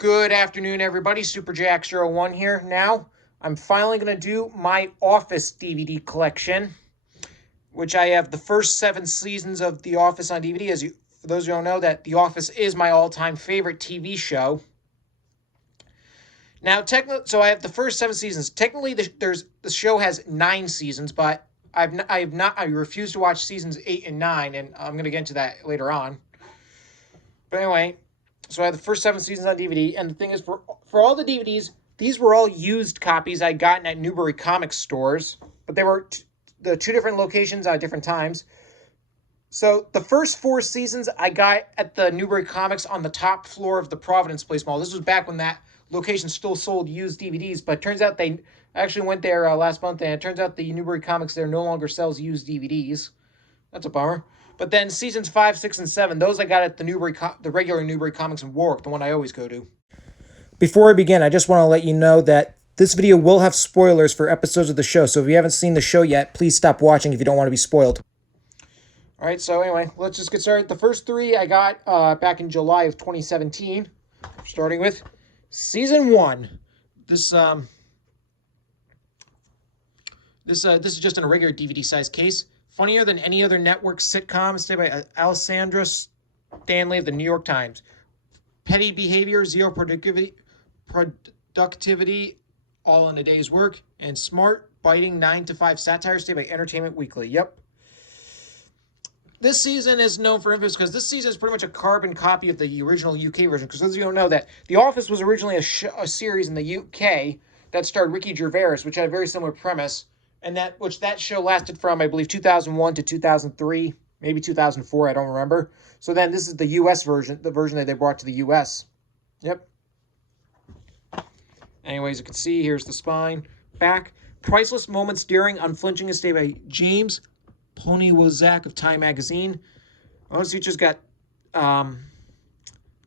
Good afternoon, everybody. SuperJax01 here. Now, I'm finally going to do my Office DVD collection, which I have the first 7 seasons of The Office on DVD. For those who don't know, that The Office is my all-time favorite TV show. Now, so I have the first 7 seasons. Technically, the show has 9 seasons, but I refuse to watch seasons 8 and 9, and I'm going to get into that later on. But anyway, so I have the first 7 seasons on DVD, and the thing is, for all the DVDs, these were all used copies I'd gotten at Newbury Comics stores, but they were the 2 different locations at different times. So the first 4 seasons I got at the Newbury Comics on the top floor of the Providence Place Mall. This was back when that location still sold used DVDs, but it turns out I actually went there last month, and it turns out the Newbury Comics there no longer sells used DVDs. That's a bummer. But then seasons 5, 6, and 7, those I got at the regular Newbury Comics in Warwick, the one I always go to. Before I begin, I just want to let you know that this video will have spoilers for episodes of the show, so if you haven't seen the show yet, please stop watching if you don't want to be spoiled. Alright, so anyway, let's just get started. The first 3 I got back in July of 2017, starting with Season 1. This is just in a regular DVD-sized case. Funnier than any other network sitcom, stated by Alessandra Stanley of the New York Times. Petty behavior, zero productivity, all in a day's work, and smart, biting 9-to-5 satire, stated by Entertainment Weekly. Yep. This season is known for infamous because this season is pretty much a carbon copy of the original UK version. Because those of you who don't know that The Office was originally a series in the UK that starred Ricky Gervais, which had a very similar premise. And that show lasted from, I believe, 2001 to 2003, maybe 2004, I don't remember. So then this is the U.S. version, the version that they brought to the U.S. Yep. Anyways, you can see, here's the spine. Back. Priceless moments daring, unflinching, is stated by James Poniewazak of Time Magazine. Most features got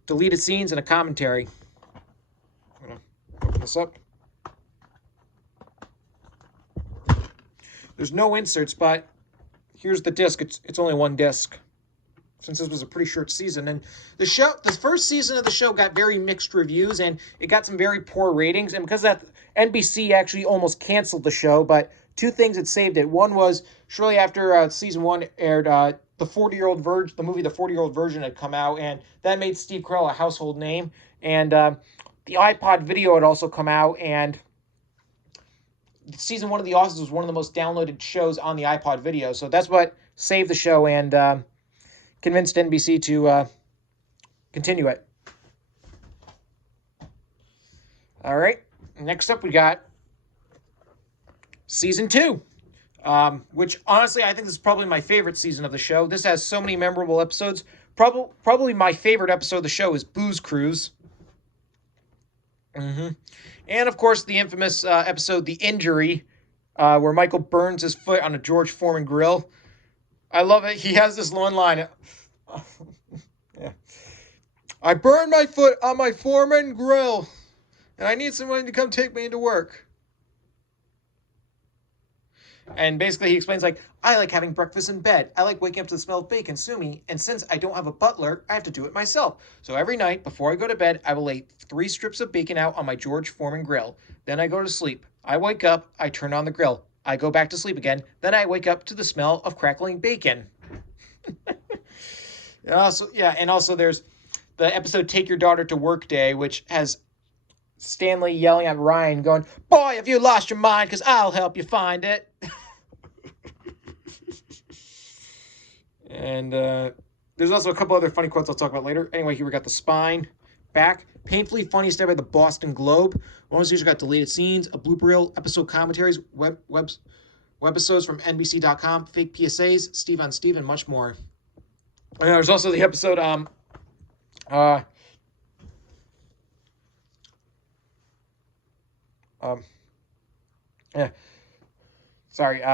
deleted scenes and a commentary. I'm going to open this up. There's no inserts, but here's the disc. It's only 1 disc, since this was a pretty short season. And the first season of the show got very mixed reviews, and it got some very poor ratings. And because of that, NBC actually almost canceled the show. But 2 things that saved it. One was shortly after season 1 aired, the movie The 40-Year-Old Virgin had come out, and that made Steve Carell a household name. And the iPod video had also come out, and season 1 of The Office was one of the most downloaded shows on the iPod video. So that's what saved the show and convinced NBC to continue it. All right. Next up, we got Season 2, which honestly, I think this is probably my favorite season of the show. This has so many memorable episodes. Probably my favorite episode of the show is Booze Cruise. And, of course, the infamous episode, The Injury, where Michael burns his foot on a George Foreman grill. I love it. He has this one line. Yeah. I burned my foot on my Foreman grill, and I need someone to come take me into work. And basically he explains, like, I like having breakfast in bed. I like waking up to the smell of bacon, sue me. And since I don't have a butler, I have to do it myself. So every night before I go to bed, I will lay 3 strips of bacon out on my George Foreman grill. Then I go to sleep. I wake up. I turn on the grill. I go back to sleep again. Then I wake up to the smell of crackling bacon. And also there's the episode Take Your Daughter to Work Day, which has Stanley yelling at Ryan going, boy, have you lost your mind, because I'll help you find it. And there's also a couple other funny quotes I'll talk about later. Anyway, here we got the spine. Back. Painfully funny stuff by the Boston Globe. Bonus user got deleted scenes, a blooper reel, episode commentaries, webisodes from NBC.com, fake PSAs, Steve on Steve, and much more. And there's also the episode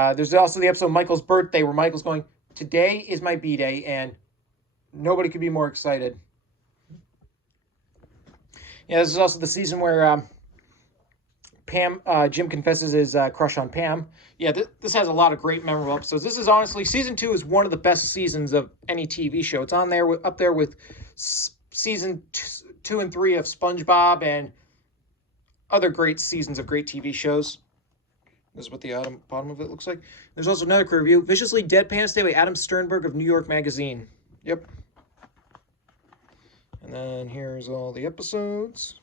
there's also the episode Michael's Birthday, where Michael's going, today is my B-Day, and nobody could be more excited. Yeah, this is also the season where Jim confesses his crush on Pam. Yeah, this has a lot of great memorable episodes. This is honestly, season 2 is one of the best seasons of any TV show. It's up there with season 2 2 and 3 of SpongeBob and other great seasons of great TV shows. This is what the bottom of it looks like. There's also another career review. Viciously Deadpan Today by Adam Sternberg of New York Magazine. Yep. And then here's all the episodes.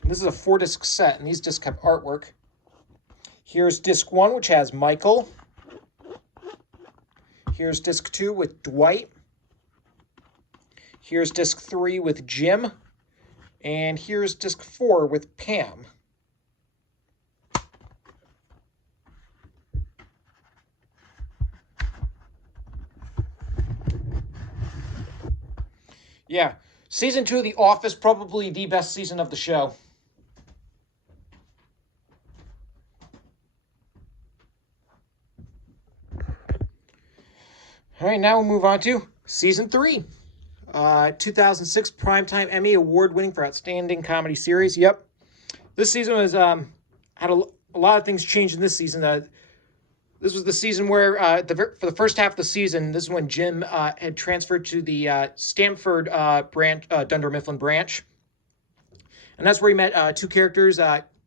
And this is a 4-disc set, and these discs have artwork. Here's disc 1, which has Michael. Here's disc 2 with Dwight. Here's disc 3 with Jim. And here's disc 4 with Pam. Yeah, season 2 of The Office, probably the best season of the show. All right, now we'll move on to season 3. 2006 Primetime Emmy Award winning for Outstanding Comedy Series. Yep. This season was had a lot of things changed in this season. This was the season where, for the first half of the season, this is when Jim had transferred to the Stamford branch, Dunder Mifflin branch. And that's where he met two characters,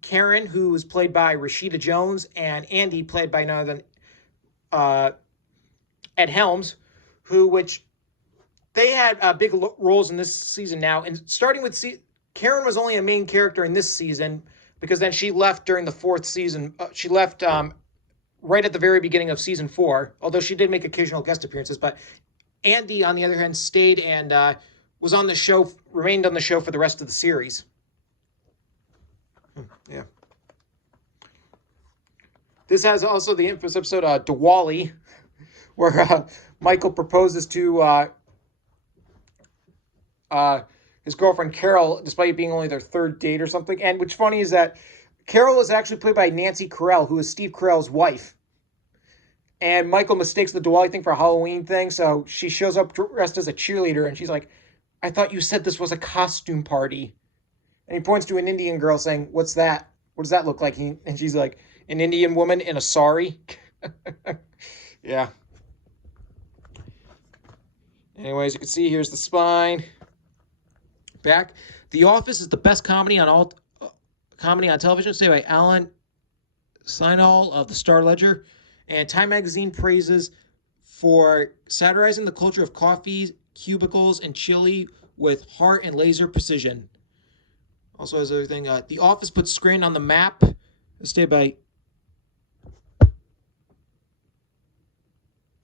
Karen, who was played by Rashida Jones, and Andy, played by none other than Ed Helms, which they had big roles in this season now. And starting with Karen was only a main character in this season because then she left during the 4th season. She left right at the very beginning of season 4, although she did make occasional guest appearances. But Andy, on the other hand, stayed and was on the show, remained on the show for the rest of the series. Yeah. This has also the infamous episode Diwali, where Michael proposes to his girlfriend Carol, despite it being only their 3rd date or something. And what's funny is that Carol is actually played by Nancy Carell, who is Steve Carell's wife. And Michael mistakes the Diwali thing for a Halloween thing, so she shows up dressed as a cheerleader, and she's like, "I thought you said this was a costume party." And he points to an Indian girl saying, "What's that? What does that look like?" And she's like, "An Indian woman in a sari." Yeah. Anyways, you can see here's the spine. Back. The Office is the best comedy on television, say by Alan Sinall of the Star Ledger, and Time Magazine praises for satirizing the culture of coffee, cubicles, and chili with heart and laser precision. Also has everything. The Office puts Scranton on the map, stated by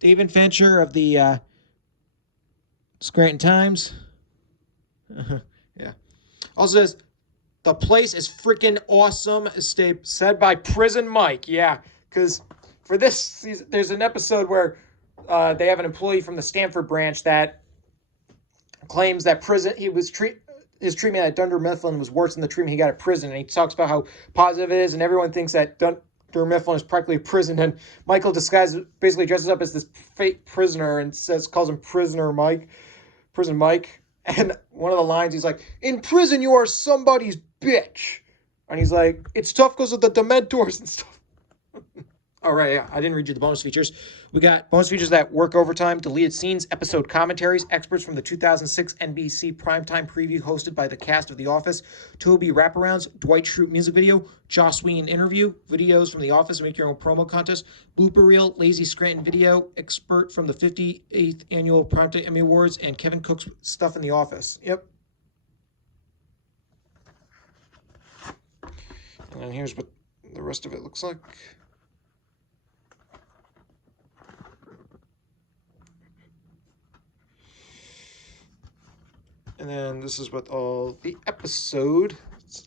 David Fancher of the Scranton Times. Yeah. Also says, the place is freaking awesome, said by Prison Mike. Yeah, because for this season, there's an episode where they have an employee from the Stamford branch that claims that his treatment at Dunder Mifflin was worse than the treatment he got at prison. And he talks about how positive it is, and everyone thinks that Dunder Mifflin is practically a prison. And Michael basically dresses up as this fake prisoner and calls him Prison Mike. And one of the lines, he's like, "In prison, you are somebody's bitch." And he's like, "It's tough because of the Dementors and stuff." All right, yeah, I didn't read you the bonus features. We got bonus features that work overtime, deleted scenes, episode commentaries, experts from the 2006 NBC primetime preview hosted by the cast of The Office, Toby wraparounds, Dwight Schrute music video, Joss Whedon interview, videos from The Office, make your own promo contest, blooper reel, Lazy Scranton video, expert from the 58th annual Primetime Emmy Awards, and Kevin Cook's stuff in The Office. Yep. And here's what the rest of it looks like. And then this is what all the episodes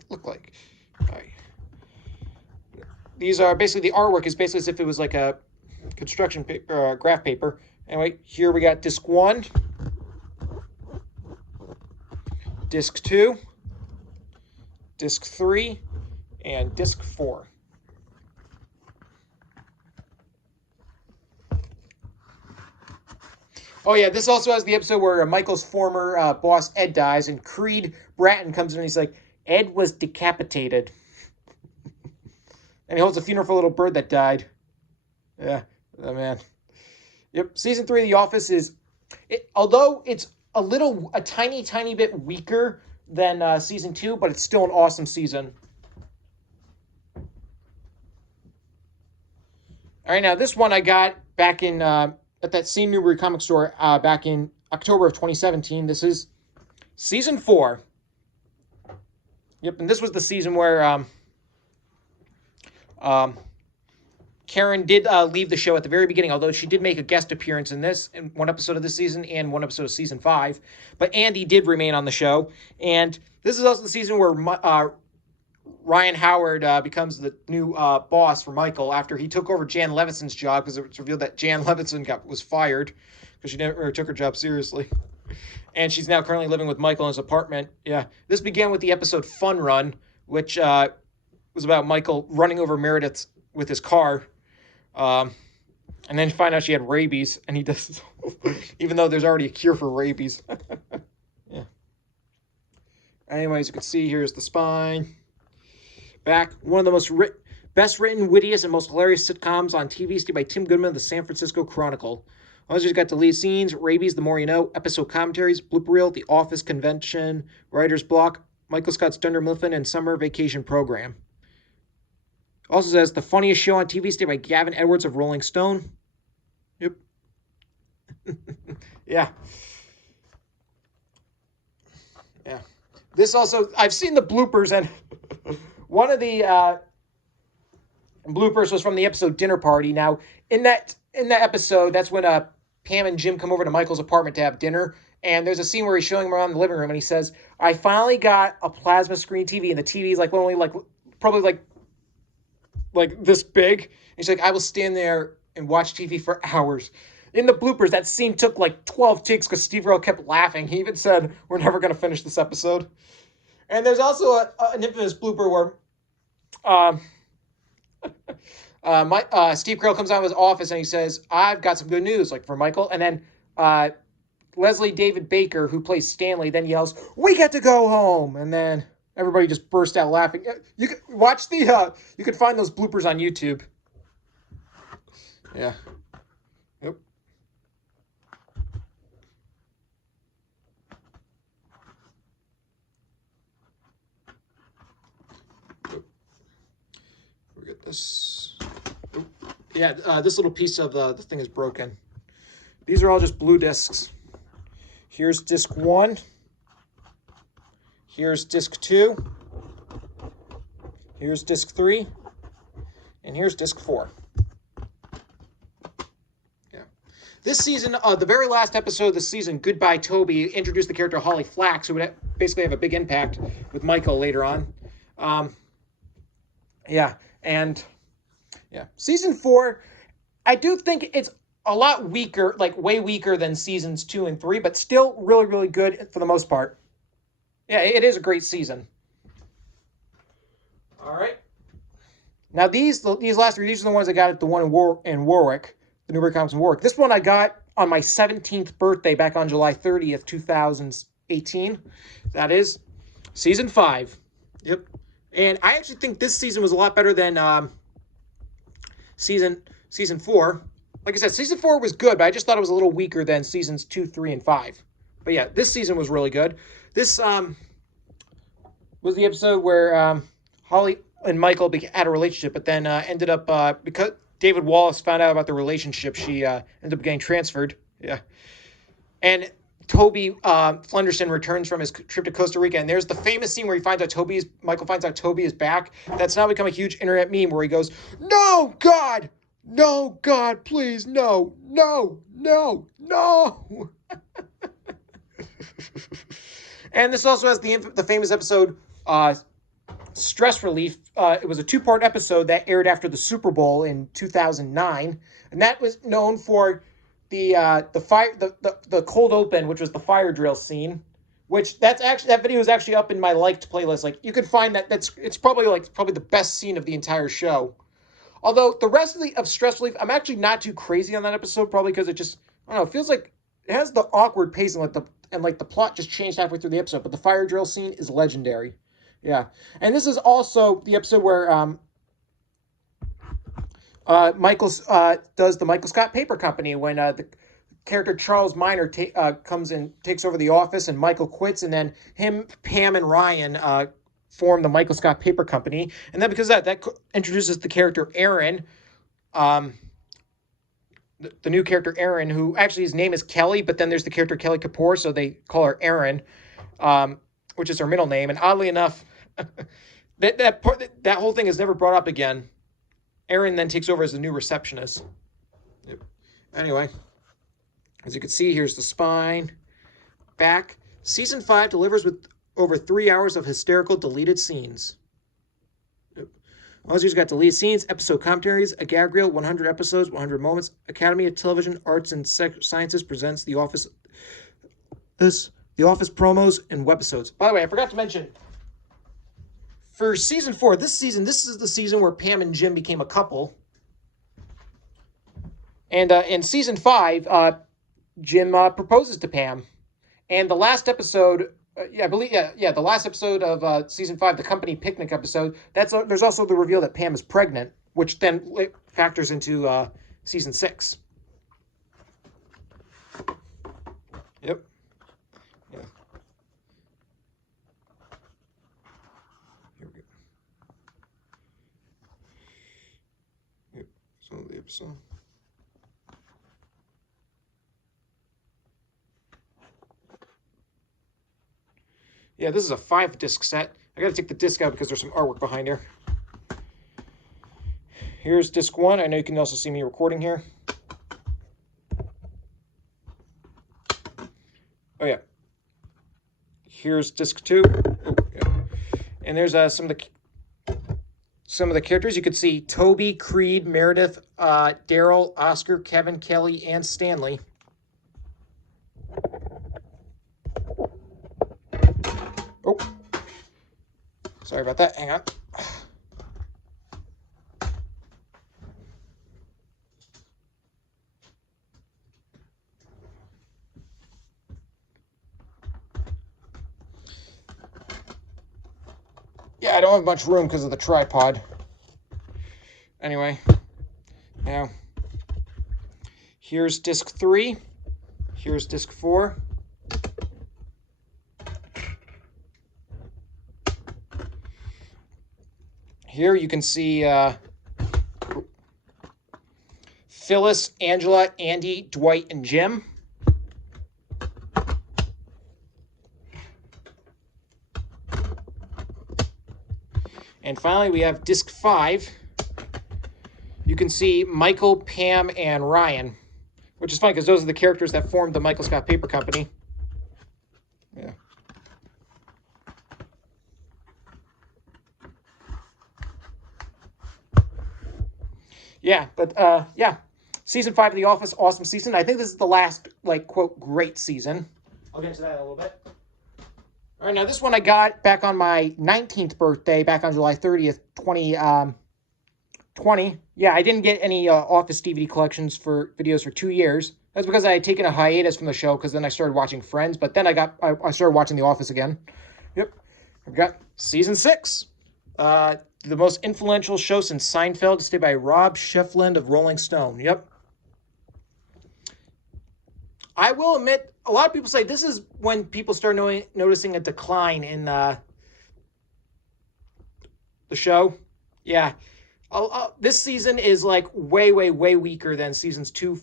look like. All right. These are basically, the artwork is basically as if it was like a construction paper, graph paper. Anyway, here we got disc 1, disc 2, disc 3, and disc 4. Oh, yeah, this also has the episode where Michael's former boss, Ed, dies, and Creed Bratton comes in and he's like, "Ed was decapitated." And he holds a funeral for a little bird that died. Yeah, oh, man. Yep, season 3 of The Office although it's a tiny bit weaker than season 2, but it's still an awesome season. All right, now this one I got back in at that same Newbury comic store back in October of 2017. This is season 4. Yep, and this was the season where Karen did leave the show at the very beginning, although she did make a guest appearance in one episode of this season and one episode of season 5. But Andy did remain on the show, and this is also the season where Ryan Howard becomes the new boss for Michael after he took over Jan Levinson's job, because it was revealed that Jan Levinson was fired because she never took her job seriously. And she's now currently living with Michael in his apartment. Yeah, this began with the episode Fun Run, which was about Michael running over Meredith with his car. And then you find out she had rabies, and he does, even though there's already a cure for rabies. Yeah. Anyways, you can see here's the spine. Back, one of the most best written, wittiest, and most hilarious sitcoms on TV, stayed by Tim Goodman of the San Francisco Chronicle. Also, got deleted scenes, rabies, The More You Know, episode commentaries, blooper reel, The Office convention, writer's block, Michael Scott's Dunder Mifflin, and summer vacation program. Also says the funniest show on TV, stayed by Gavin Edwards of Rolling Stone. Yep. Yeah. Yeah. This also, I've seen the bloopers, and one of the bloopers was from the episode Dinner Party. Now, in that episode, that's when Pam and Jim come over to Michael's apartment to have dinner, and there's a scene where he's showing him around the living room, and he says, "I finally got a plasma screen TV," and the TV is only probably like this big. And he's like, "I will stand there and watch TV for hours." In the bloopers, that scene took 12 takes because Steve Carell kept laughing. He even said, "We're never going to finish this episode." And there's also an infamous blooper where Steve Carell comes out of his office and he says, "I've got some good news," for Michael. And then Leslie David Baker, who plays Stanley, then yells, "We get to go home!" And then everybody just burst out laughing. You can watch you can find those bloopers on YouTube. Yeah. Yep. We get this. Yeah, this little piece of the thing is broken. These are all just blue discs. Here's disc 1. Here's disc 2. Here's disc 3. And here's disc 4. Yeah. This season, the very last episode of the season, Goodbye Toby, introduced the character Holly Flax, who would basically have a big impact with Michael later on. Yeah, and yeah, season 4, I do think it's a lot weaker, way weaker than seasons 2 and 3, but still really, really good for the most part. Yeah, it is a great season. All right. Now these last 3, these are the ones I got at the one in Warwick, the Newbury Comics in Warwick. This one I got on my 17th birthday back on July 30th, 2018. That is season 5. Yep. And I actually think this season was a lot better than season 4. Like I said, season 4 was good, but I just thought it was a little weaker than seasons 2, 3, and 5. But yeah, this season was really good. This was the episode where Holly and Michael had a relationship, but then ended up, because David Wallace found out about the relationship, she ended up getting transferred. Yeah. And Toby Flenderson returns from his trip to Costa Rica, and there's the famous scene where Michael finds out Toby is back. That's now become a huge internet meme where he goes, "No, God! No, God, please, no, no, no, no." And this also has the famous episode, Stress Relief. It was a 2-part episode that aired after the Super Bowl in 2009, and that was known for the cold open, which was the fire drill scene. Which that video is actually up in my liked playlist. You can find that. It's probably the best scene of the entire show. Although the rest of Stress Relief, I'm actually not too crazy on that episode, probably because it just, I don't know, it feels like it has the awkward pacing, the plot just changed halfway through the episode. But the fire drill scene is legendary. Yeah. And this is also the episode where Michael does the Michael Scott Paper Company, when the character Charles Miner comes in, takes over the office, and Michael quits, and then him, Pam, and Ryan form the Michael Scott Paper Company, and then because of that introduces the character Aaron, the new character Aaron, who actually his name is Kelly, but then there's the character Kelly Kapoor, so they call her Aaron, which is her middle name, and oddly enough, that whole thing is never brought up again. Aaron then takes over as the new receptionist. Yep. Anyway, as you can see, here's the spine, back. Season 5 delivers with over 3 hours of hysterical deleted scenes. Yep. Ozzy's got deleted scenes, episode commentaries, a gag reel, 100 episodes, 100 moments. Academy of Television Arts and Sciences presents The Office. The Office promos and webisodes. By the way, I forgot to mention, for season 4, this is the season where Pam and Jim became a couple. And in season 5, Jim proposes to Pam. And the last episode, the last episode of season 5, the company picnic episode, there's also the reveal that Pam is pregnant, which then factors into season 6. Yep. Yeah. Here we go. Yep. So the episode. Yeah, this is a 5-disc set. I gotta take the disc out because there's some artwork behind here. Here's disc 1. I know you can also see me recording here. Oh yeah. Here's disc 2. Oh, yeah. And there's some of the characters. You could see Toby, Creed, Meredith, Daryl, Oscar, Kevin, Kelly, and Stanley. Oh, sorry about that. Hang on. Yeah, I don't have much room because of the tripod. Anyway, now here's disc 3. Here's disc 4. Here you can see Phyllis, Angela, Andy, Dwight, and Jim. And finally, we have disc 5. You can see Michael, Pam, and Ryan, which is funny because those are the characters that formed the Michael Scott Paper Company. Yeah. Yeah, but yeah, season 5 of The Office, awesome season. I think this is the last, like, quote, great season. I'll get into that in a little bit. All right, now this one I got back on my 19th birthday, back on July 30th, 2020. Yeah, I didn't get any Office DVD collections for videos for 2 years. That's because I had taken a hiatus from the show, because then I started watching Friends, but then I started watching The Office again. Yep, I've got season 6. The most influential show since Seinfeld, stated by Rob Sheffland of Rolling Stone. Yep. I will admit, a lot of people say this is when people start noticing a decline in the show. Yeah. This season is like way, way, way weaker than seasons 2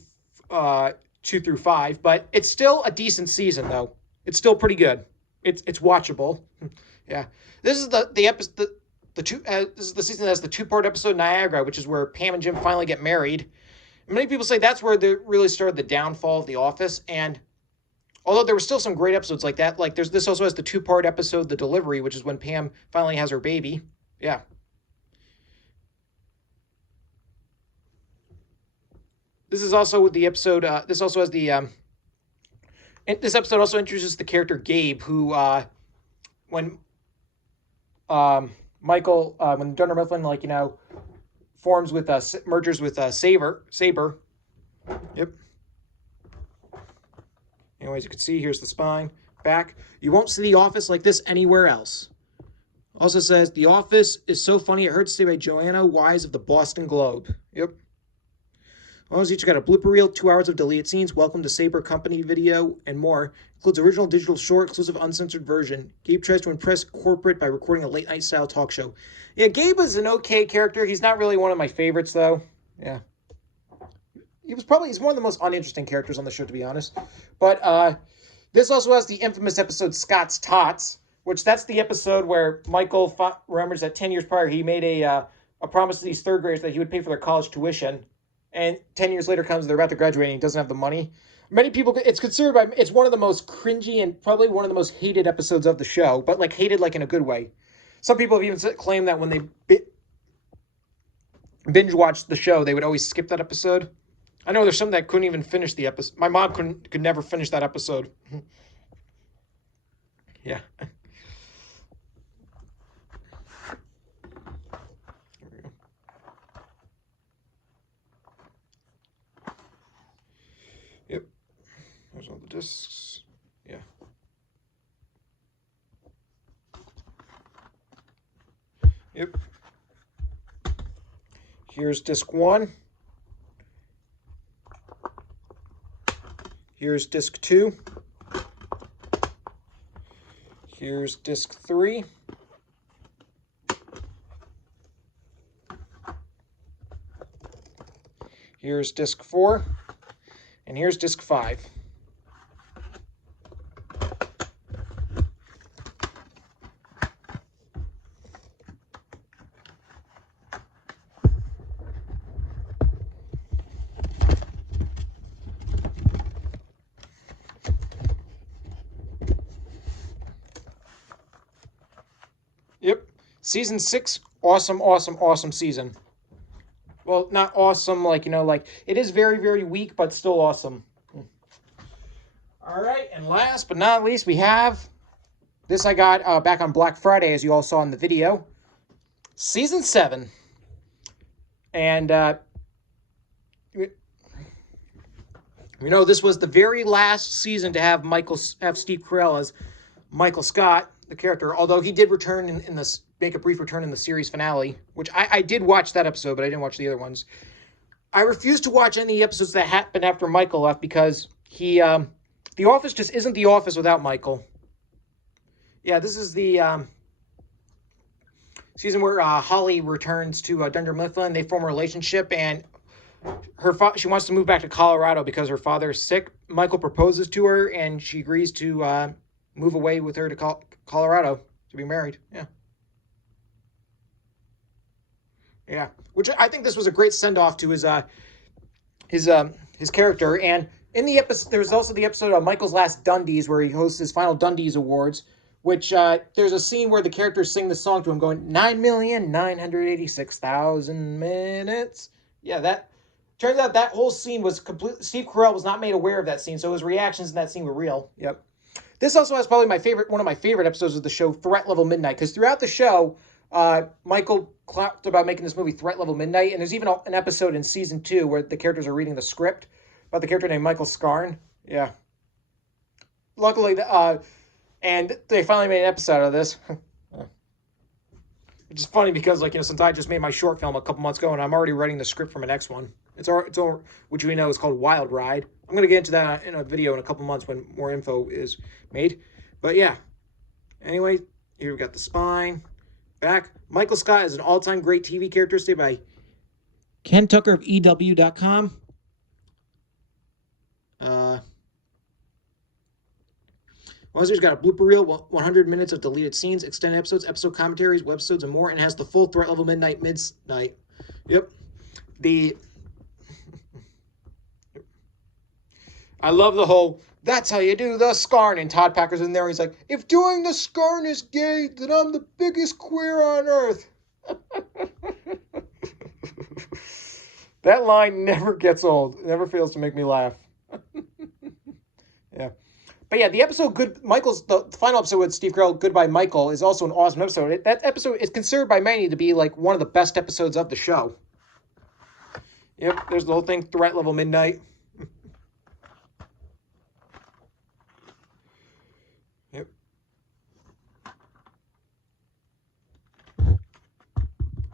through 5, but it's still a decent season, though. It's still pretty good. It's watchable. Yeah. This is the episode. This is the season that has the 2-part episode Niagara, which is where Pam and Jim finally get married. And many people say that's where they really started the downfall of The Office. And although there were still some great episodes like that, like this also has the 2-part episode The Delivery, which is when Pam finally has her baby. Yeah. This is also the episode. This also has the. This episode also introduces the character Gabe, who, when Michael, when Dunder Mifflin, forms with mergers with Saber. Yep. Anyways, you can see here's the spine, back. You won't see The Office like this anywhere else. Also says The Office is so funny it hurts, say by Joanna Wise of the Boston Globe. Yep. Well, each got a blooper reel, 2 hours of deleted scenes, welcome to Saber Company video, and more. Includes original digital short, exclusive uncensored version. Gabe tries to impress corporate by recording a late night style talk show. Yeah, Gabe is an okay character. He's not really one of my favorites, though. Yeah. He's one of the most uninteresting characters on the show, to be honest. But this also has the infamous episode Scott's Tots, which that's the episode where Michael remembers that 10 years prior he made a promise to these third graders that he would pay for their college tuition. And 10 years later comes, they're about to graduate and he doesn't have the money. Many people, it's one of the most cringy and probably one of the most hated episodes of the show, but like hated like in a good way. Some people have even claimed that when they binge watched the show, they would always skip that episode. I know there's some that couldn't even finish the episode. My mom could never finish that episode. Yeah. Yep. There's all the discs. Yeah. Yep. Here's disc 1. Here's disc 2. Here's disc 3. Here's disc 4. And here's disc 5. Yep. Season 6, awesome season. Well, not awesome, like it is very, very weak, but still awesome. All right, and last but not least, we have this I got back on Black Friday, as you all saw in the video. Season 7. And, this was the very last season to have Steve Carell as Michael Scott, the character, although he did return make a brief return in the series finale, which I did watch that episode, but I didn't watch the other ones. I refused to watch any episodes that happened after Michael left because The Office just isn't The Office without Michael. Yeah, this is the season where Holly returns to Dunder Mifflin. They form a relationship, and she wants to move back to Colorado because her father is sick. Michael proposes to her, and she agrees to move away with her to Colorado to be married. Yeah. Yeah, which I think this was a great send-off to his character. And in the episode, there's also the episode of Michael's Last Dundies where he hosts his final Dundies Awards, which there's a scene where the characters sing the song to him going, 9,986,000 minutes. Yeah, that turns out that whole scene was complete. Steve Carell was not made aware of that scene, so his reactions in that scene were real. Yep. This also has probably one of my favorite episodes of the show, Threat Level Midnight, because throughout the show, Michael talked about making this movie Threat Level Midnight, and there's even an episode in season 2 where the characters are reading the script about the character named Michael Scarn. Yeah. Luckily, and they finally made an episode out of this. Which is funny because, since I just made my short film a couple months ago, and I'm already writing the script for my next one. It's which we know is called Wild Ride. I'm going to get into that in a video in a couple months when more info is made. But yeah. Anyway, here we've got the spine. Back. Michael Scott is an all-time great TV character, stated by Ken Tucker of EW.com. Wazir's got a blooper reel, 100 minutes of deleted scenes, extended episodes, episode commentaries, webisodes, and more, and has the full Threat Level Midnight. Yep. I love the whole, that's how you do the Scarn, and Todd Packer's in there, he's like, if doing the Scarn is gay, then I'm the biggest queer on earth. That line never gets old. It never fails to make me laugh. Yeah. But yeah, the episode the final episode with Steve Carell, Goodbye Michael, is also an awesome episode. That episode is considered by many to be like one of the best episodes of the show. Yep, there's the whole thing, Threat Level Midnight. Yep.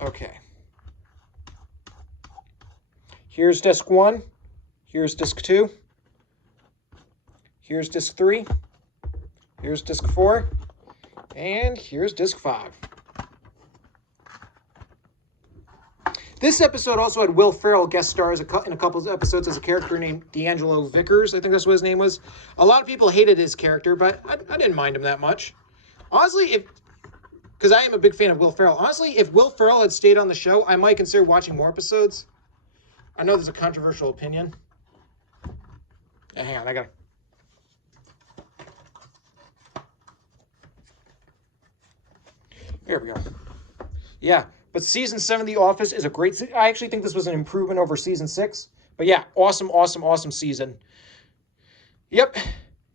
Okay. Here's disc 1. Here's disc 2. Here's disc 3. Here's disc 4. And here's disc 5. This episode also had Will Ferrell guest star in a couple of episodes as a character named D'Angelo Vickers. I think that's what his name was. A lot of people hated his character, but I didn't mind him that much. Honestly, because I am a big fan of Will Ferrell. Honestly, if Will Ferrell had stayed on the show, I might consider watching more episodes. I know there's a controversial opinion. Hang on, I gotta... There we go. Yeah, but season 7 of The Office is a great... I actually think this was an improvement over season 6. But yeah, awesome season. Yep.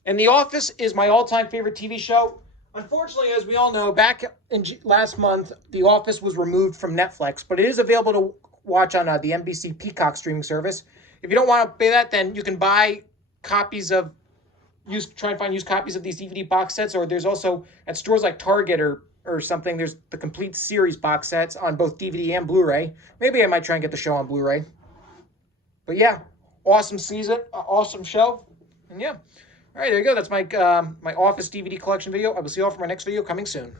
And The Office is my all-time favorite TV show. Unfortunately, as we all know, back in last month, The Office was removed from Netflix, but it is available to watch on the NBC Peacock streaming service. If you don't want to pay that, then you can buy copies of... try and find used copies of these DVD box sets, or there's also at stores like Target or something, there's the complete series box sets on both DVD and Blu-ray. Maybe I might try and get the show on Blu-ray. But yeah, awesome season, awesome show. And yeah, all right, there you go. That's my my Office DVD collection video. I will see you all for my next video coming soon.